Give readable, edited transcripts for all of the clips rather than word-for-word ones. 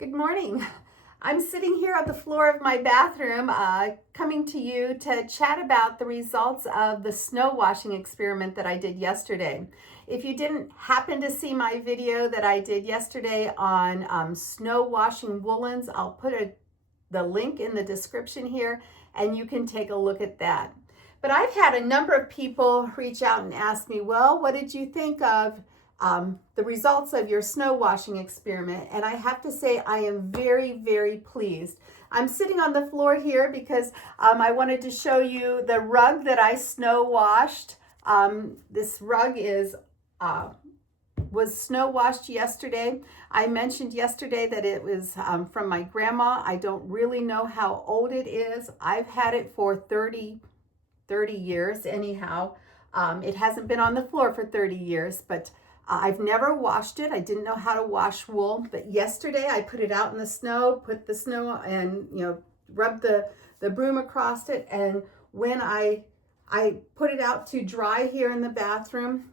Good morning. I'm sitting here on the floor of my bathroom, coming to you to chat about the results of the snow washing experiment that I did yesterday. If you didn't happen to see my video that I did yesterday on snow washing woolens, I'll put the link in the description here and you can take a look at that. But I've had a number of people reach out and ask me, well, what did you think of the results of your snow washing experiment? And I have to say I am very, very pleased. I'm sitting on the floor here because I wanted to show you the rug that I snow washed. This rug was snow washed yesterday. I mentioned yesterday that it was from my grandma. I don't really know how old it is. I've had it for 30 years anyhow. It hasn't been on the floor for 30 years, but I've never washed it. I didn't know how to wash wool, but yesterday I put it out in the snow, put the snow and, rubbed the broom across it. And when I put it out to dry here in the bathroom,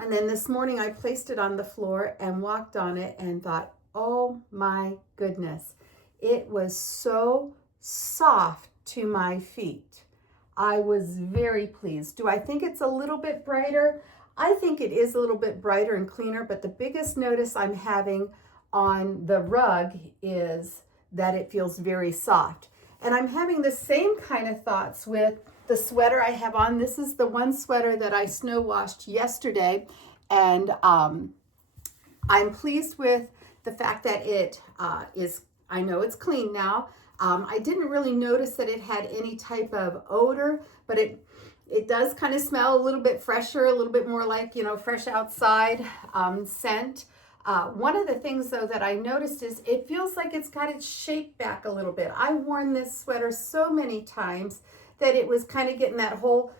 and then this morning I placed it on the floor and walked on it and thought, oh my goodness, it was so soft to my feet. I was very pleased. Do I think it's a little bit brighter? I think it is a little bit brighter and cleaner, but the biggest notice I'm having on the rug is that it feels very soft. And I'm having the same kind of thoughts with the sweater I have on. This is the one sweater that I snow washed yesterday, and I'm pleased with the fact that it is, I know it's clean now. I didn't really notice that it had any type of odor, but it does kind of smell a little bit fresher, a little bit more like, fresh outside scent. One of the things though that I noticed is it feels like it's got its shape back a little bit. I've worn this sweater so many times that it was kind of getting that whole,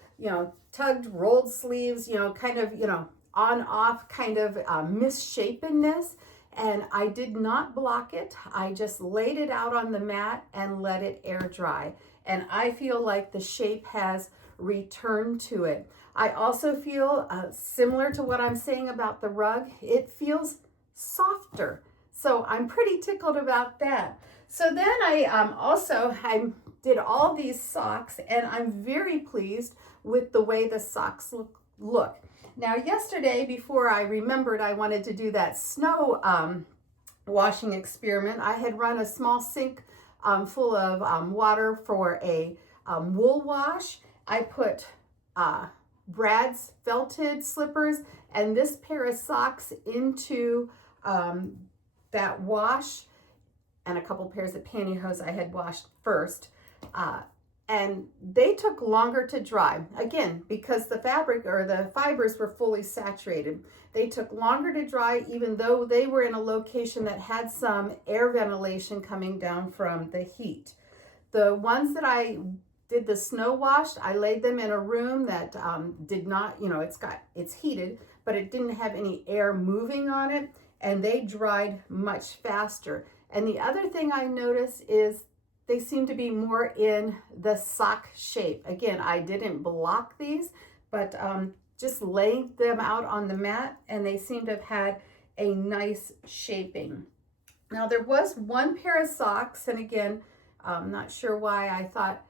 tugged, rolled sleeves, kind of, on off kind of misshapenness. And I did not block it. I just laid it out on the mat and let it air dry. And I feel like the shape has returned to it. I also feel similar to what I'm saying about the rug. It feels softer. So I'm pretty tickled about that. So then I did all these socks, and I'm very pleased with the way the socks look. Now yesterday, before I remembered I wanted to do that snow washing experiment, I had run a small sink full of water for a wool wash. I put Brad's felted slippers and this pair of socks into that wash, and a couple pairs of pantyhose I had washed first. And they took longer to dry, again, because the fabric or the fibers were fully saturated. They took longer to dry, even though they were in a location that had some air ventilation coming down from the heat. The ones that I did the snow wash, I laid them in a room that did not, it's heated, but it didn't have any air moving on it, and they dried much faster. And the other thing I noticed is they seem to be more in the sock shape. Again, I didn't block these, but just laid them out on the mat, and they seem to have had a nice shaping. Now there was one pair of socks, and again, I'm not sure why I thought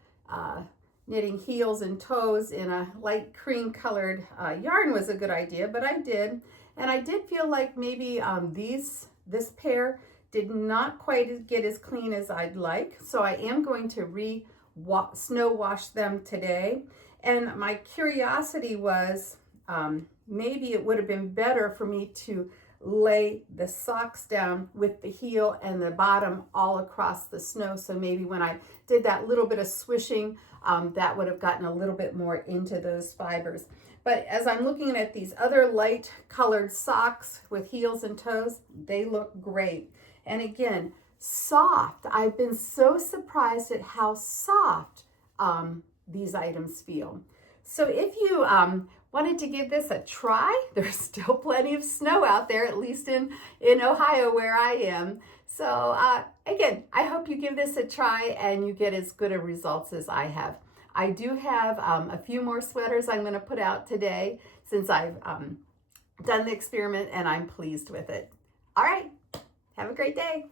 knitting heels and toes in a light cream colored yarn was a good idea, but I did. And I did feel like maybe this pair did not quite get as clean as I'd like. So I am going to snow wash them today. And my curiosity was maybe it would have been better for me to lay the socks down with the heel and the bottom all across the snow. So maybe when I did that little bit of swishing, that would have gotten a little bit more into those fibers. But as I'm looking at these other light colored socks with heels and toes, they look great. And again, soft. I've been so surprised at how soft these items feel. So if you wanted to give this a try, there's still plenty of snow out there, at least in Ohio where I am. So again, I hope you give this a try and you get as good a results as I have. I do have a few more sweaters I'm going to put out today since I've done the experiment and I'm pleased with it. All right, have a great day.